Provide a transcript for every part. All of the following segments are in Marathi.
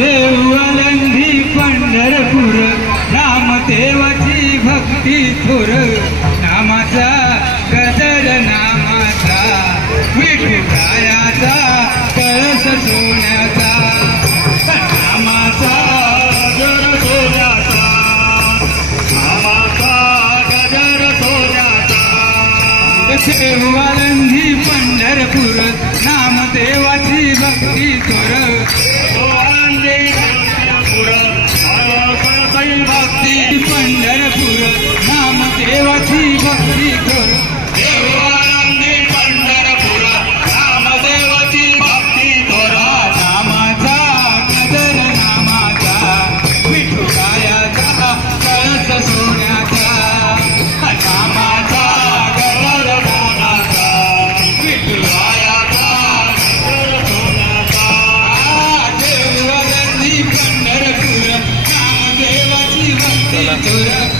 देवळंदी पंढरपूर नामदेवाची भक्ती थोर नामाचा गजर नामाचा विठुरायाचा कळस सोन्याचा नामाचा गजर सोन्याचा नामाचा गजर सोन्याचा देवळंदी पंढरपूर नामदेवाची भक्ती थोर पंढरपूर नामदेवाची भक्ती थोर देवानंदी पंढरपूर नामदेवाची भक्ती थोर नामाचा गजर नामाचा विठुरायाचा कळस सोन्याचा नामाचा गजर सोन्याचा विठुरायाचा गजर सोन्याचा देवानंदी पंढरपूर नामदेवाची भक्ती थोर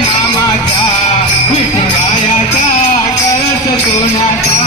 नामाचा विठुरायाचा कळस सोन्याचा